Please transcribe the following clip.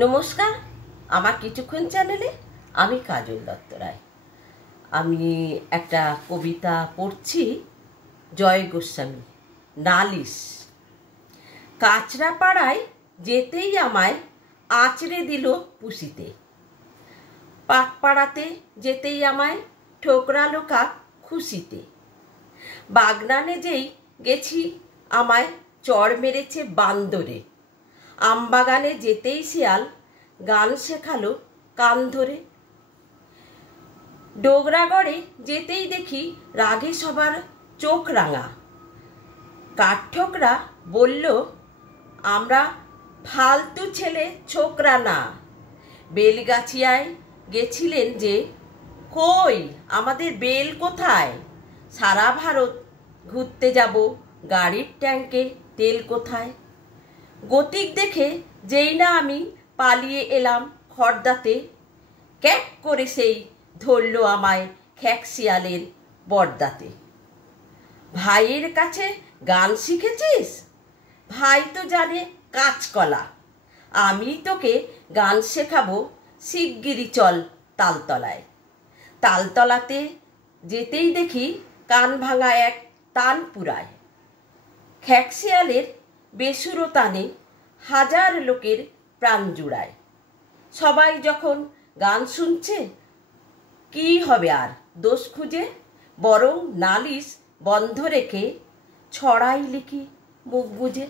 নমস্কার, আমার কিছুক্ষণ চ্যানেলে আমি কাজল দত্ত রায়। আমি একটা কবিতা পড়ছি, জয় গোস্বামী, নালিশ। কাঁচরাপাড়ায় যেতেই আমায় আঁচড়ে দিল পুষিতে, পাকপাড়াতে যেতেই আমায় ঠোকরালো কাক খুশিতে, বাগনানে যেই গেছি আমায় চড় মেরেছে বান্দরে, আমবাগানে যেতেই শিয়াল গান শেখালো কান ধরে, ডোগরাগড়ে যেতেই দেখি রাগে সবার চোখ রাঙা, কাঠঠোকরা বলল আমরা ফালতু ছেলে ছোকরা না, বেলগাছিয়ায় গেছিলেন যে কই আমাদের বেল কোথায়, সারা ভারত ঘুরতে যাব গাড়ির ট্যাঙ্কে তেল কোথায়, গতিক দেখে যেই না আমি পালিয়ে এলাম খড়দাতে, ক্যাক করে সেই ধরল আমায় খ্যাকশিয়ালের বর্দাতে। ভাইয়ের কাছে গান শিখেছিস? ভাই তো জানে কাঁচকলা, আমি তোকে গান শেখাবো, শিগগিরি চল তালতলায়। তালতলাতে যেতেই দেখি কান ভাঙা এক তান পুরায়, খ্যাকশিয়ালের বেসুরো তানে হাজার লোকের প্রাণ জুড়ায়। সবাই যখন গান শুনছে কি হবে আর দোষ খুঁজে, বরং নালিশ বন্ধ রেখে ছড়াই লিখি মুখ বুঝে।